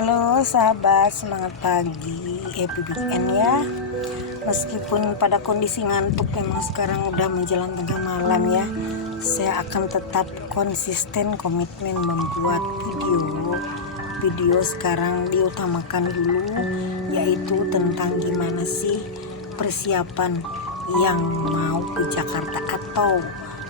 Halo sahabat, semangat pagi, happy weekend ya. Meskipun pada kondisi ngantuk memang sekarang udah menjelang tengah malam ya, saya akan tetap konsisten komitmen membuat video sekarang diutamakan dulu, yaitu tentang gimana sih persiapan yang mau ke Jakarta, atau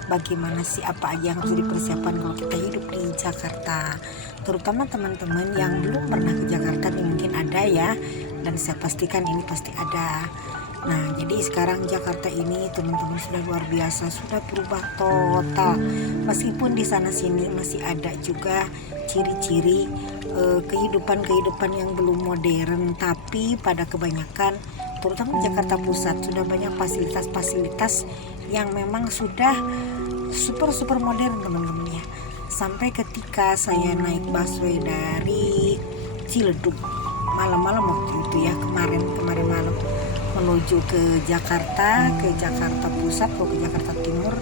bagaimana sih apa aja yang harus dipersiapkan kalau kita hidup di Jakarta, terutama teman-teman yang belum pernah ke Jakarta nih, mungkin ada ya, dan saya pastikan ini pasti ada. Nah, jadi sekarang Jakarta ini teman-teman sudah luar biasa, sudah berubah total. Meskipun di sana sini masih ada juga ciri-ciri kehidupan yang belum modern, tapi pada kebanyakan terutama di Jakarta Pusat sudah banyak fasilitas-fasilitas yang memang sudah super modern teman-teman ya. Sampai ketika saya naik busway dari Ciledug malam-malam waktu itu ya, kemarin malam menuju ke Jakarta Pusat atau ke Jakarta Timur,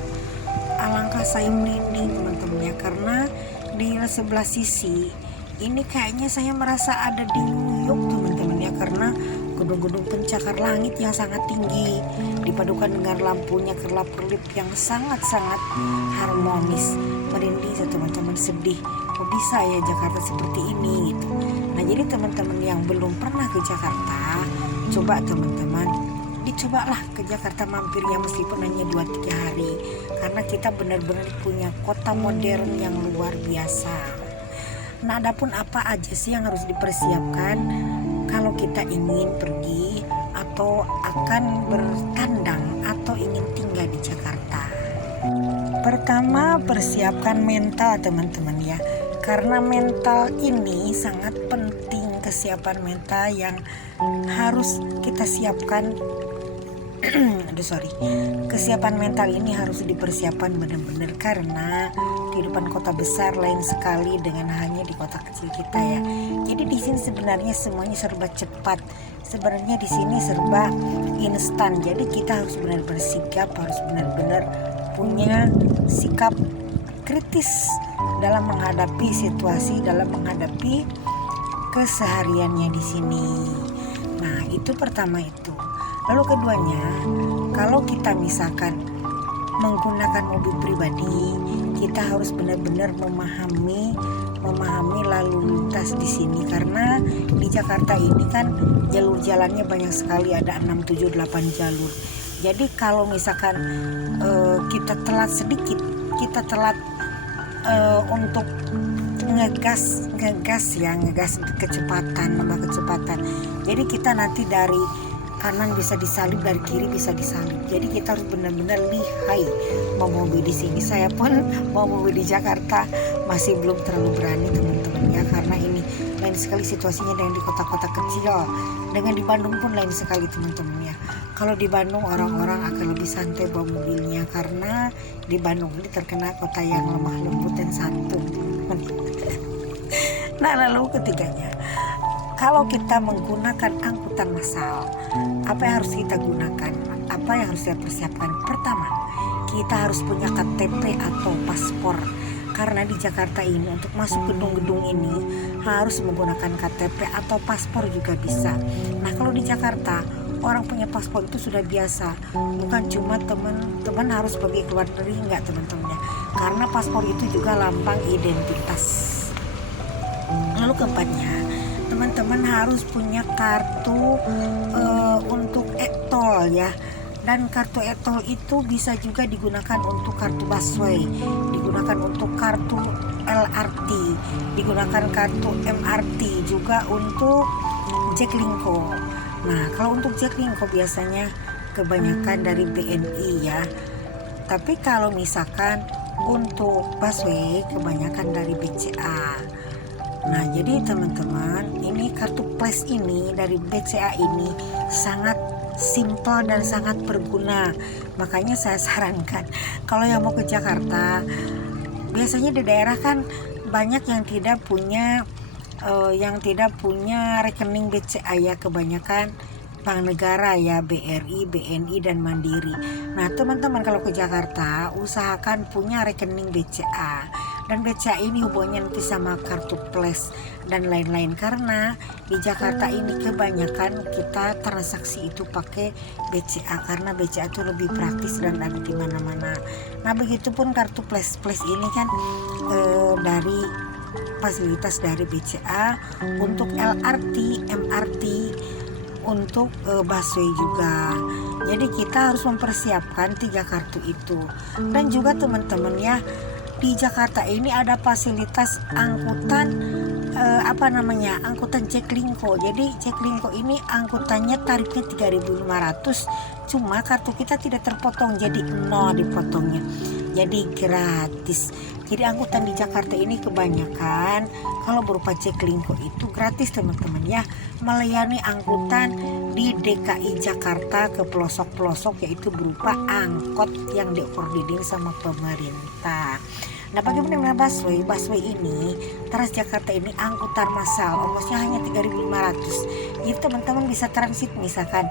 alangkah saya merinding teman-teman ya, karena di sebelah sisi ini kayaknya saya merasa ada di New York teman-teman ya, karena gedung-gedung pencakar langit yang sangat tinggi dipadukan dengan lampunya kerlap-kerlip yang sangat-sangat harmonis. Merinding saya teman-teman, sedih, kok bisa ya Jakarta seperti ini gitu. Nah, jadi teman-teman yang belum pernah ke Jakarta, coba teman-teman dicobalah ke Jakarta mampirnya, meskipun hanya 2-3 hari, karena kita benar-benar punya kota modern yang luar biasa. Nah, adapun apa aja sih yang harus dipersiapkan kalau kita ingin pergi atau akan bertandang atau ingin tinggal di Jakarta? Pertama, persiapkan mental teman-teman ya, karena mental ini sangat penting. Kesiapan mental yang harus kita siapkan kesiapan mental ini harus dipersiapkan benar-benar, karena kehidupan kota besar lain sekali dengan hanya di kota kecil kita ya. Jadi di sini sebenarnya semuanya serba cepat. Sebenarnya di sini serba instan. Jadi kita harus benar-benar sigap, harus benar-benar punya sikap kritis dalam menghadapi situasi, dalam menghadapi kesehariannya di sini. Nah, itu pertama itu. Lalu keduanya, kalau kita misalkan menggunakan mobil pribadi, kita harus benar-benar memahami lalu lintas di sini, karena di Jakarta ini kan jalur jalannya banyak sekali, ada 6, 7, 8 jalur. Jadi kalau misalkan kita telat sedikit, kita telat untuk ngegas kecepatan, nambah kecepatan. Jadi kita nanti dari kanan bisa disalip, dari kiri bisa disalip. Jadi kita harus benar-benar lihai mau mobil di sini. Saya pun mau mobil di Jakarta masih belum terlalu berani teman-teman ya, karena ini lain sekali situasinya dengan di kota-kota kecil. Dengan di Bandung pun lain sekali teman-teman ya. Kalau di Bandung orang-orang akan lebih santai bawa mobilnya, karena di Bandung ini terkenal kota yang lemah lembut dan santun. Nah, lalu ketiganya, kalau kita menggunakan angkutan massal, apa yang harus kita gunakan? Apa yang harus kita persiapkan? Pertama, kita harus punya KTP atau paspor. Karena di Jakarta ini untuk masuk gedung-gedung ini harus menggunakan KTP atau paspor juga bisa. Nah, kalau di Jakarta orang punya paspor itu sudah biasa. Bukan cuma teman-teman harus pergi ke luar negeri, enggak teman-teman ya. Karena paspor itu juga lambang identitas. Lalu keempatnya, teman-teman harus punya kartu untuk e-tol ya. Dan kartu e-tol itu bisa juga digunakan untuk kartu busway, digunakan untuk kartu LRT, digunakan kartu MRT, juga untuk Jaklingko. Nah, kalau untuk Jaklingko biasanya kebanyakan dari BNI ya. Tapi kalau misalkan untuk busway kebanyakan dari BCA. Nah, jadi teman-teman, ini kartu Plus ini dari BCA ini sangat simpel dan sangat berguna. Makanya saya sarankan kalau yang mau ke Jakarta, biasanya di daerah kan banyak yang tidak punya rekening BCA ya, kebanyakan Bank Negara ya, BRI, BNI dan Mandiri. Nah, teman-teman kalau ke Jakarta usahakan punya rekening BCA. Dan BCA ini hubungannya nanti sama kartu plus dan lain-lain, karena di Jakarta ini kebanyakan kita transaksi itu pakai BCA karena BCA itu lebih praktis dan ada di mana-mana. Nah begitupun kartu plus ini kan dari fasilitas dari BCA untuk LRT, MRT, untuk busway juga. Jadi kita harus mempersiapkan 3 kartu itu. Dan juga teman-teman ya, di Jakarta ini ada fasilitas angkutan angkutan Jaklingko. Jadi Jaklingko ini angkutannya tarifnya 3.500, cuma kartu kita tidak terpotong, jadi 0 dipotongnya, jadi gratis. Jadi angkutan di Jakarta ini kebanyakan kalau berupa Jaklingko itu gratis teman-teman ya, melayani angkutan di DKI Jakarta ke pelosok-pelosok, yaitu berupa angkot yang dikoordinir sama pemerintah. Nah bagaimana dengan busway? Busway ini Transjakarta ini angkutan massal, ongkosnya hanya 3.500. Jadi teman-teman bisa transit, misalkan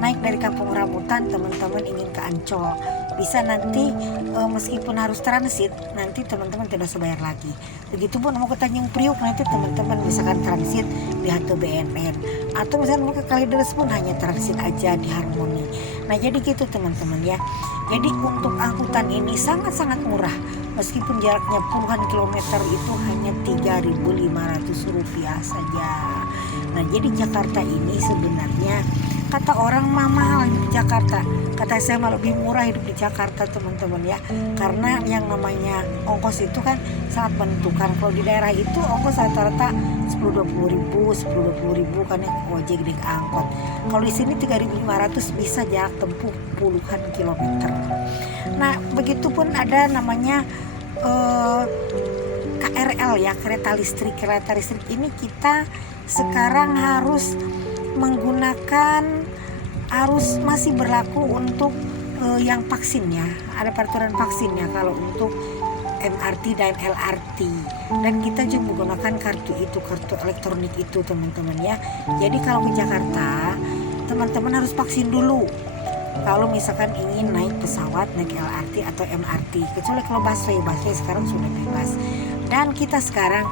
naik dari Kampung Rambutan teman-teman ingin ke Ancol, bisa nanti meskipun harus transit, nanti teman-teman tidak usah bayar lagi. Begitupun mau ke Tanjung Priuk, nanti teman-teman misalkan transit di halte BNN, atau misalkan mau ke Kalideres pun hanya transit aja di Harmoni. Nah jadi gitu teman-teman ya. Jadi untuk angkutan ini sangat-sangat murah, meskipun jaraknya puluhan kilometer, itu hanya Rp3.500 saja. Nah jadi Jakarta ini sebenarnya kata orang mah mahal di Jakarta, kata saya malah lebih murah hidup di Jakarta teman-teman ya, karena yang namanya ongkos itu kan sangat menentukan. Kalau di daerah itu ongkos rata-rata 10-20 ribu karena ojek dan angkot. Kalau di sini 3.500 bisa jarak tempuh puluhan kilometer. Nah begitupun ada namanya KRL ya, kereta listrik. Kereta listrik ini kita sekarang harus masih berlaku untuk yang vaksinnya, ada peraturan vaksinnya kalau untuk MRT dan LRT, dan kita juga menggunakan kartu elektronik itu teman-teman ya. Jadi kalau ke Jakarta teman-teman harus vaksin dulu kalau misalkan ingin naik pesawat, naik LRT atau MRT, kecuali kalau busway sekarang sudah bebas. Dan kita sekarang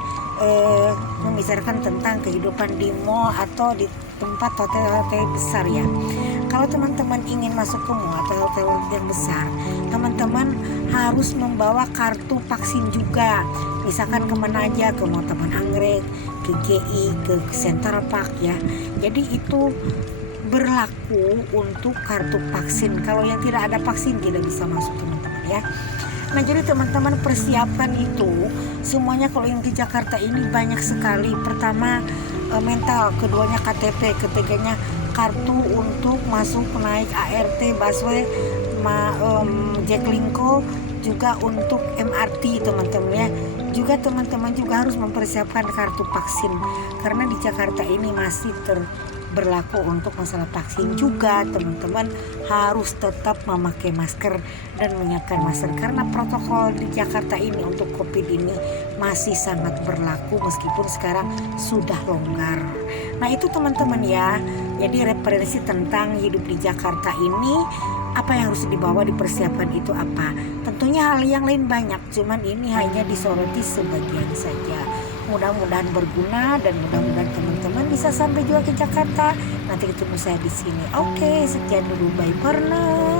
membicarakan tentang kehidupan di mall atau di tempat hotel-hotel besar ya. Kalau teman-teman ingin masuk ke mall atau hotel yang besar, teman-teman harus membawa kartu vaksin juga. Misalkan kemana aja, ke Mall Taman Anggrek, ke GI, ke Central Park ya. Jadi itu berlaku untuk kartu vaksin. Kalau yang tidak ada vaksin tidak bisa masuk teman-teman ya. Nah jadi teman-teman persiapkan itu semuanya. Kalau yang di Jakarta ini banyak sekali. Pertama mental, keduanya KTP, ketiganya kartu untuk masuk naik ART, busway, Jaklingko, juga untuk MRT teman-teman ya. Juga teman-teman juga harus mempersiapkan kartu vaksin, karena di Jakarta ini masih berlaku untuk masalah vaksin juga. Teman-teman harus tetap memakai masker dan menyiapkan masker, karena protokol di Jakarta ini untuk COVID ini masih sangat berlaku meskipun sekarang sudah longgar. Nah itu teman-teman ya, jadi referensi tentang hidup di Jakarta ini, apa yang harus dibawa, dipersiapkan itu apa. Tentunya hal yang lain banyak, cuman ini hanya disoroti sebagian saja. Mudah-mudahan berguna dan mudah-mudahan teman-teman bisa sampai juga ke Jakarta. Nanti ketemu saya di sini. Oke, sekian dulu, bye for now.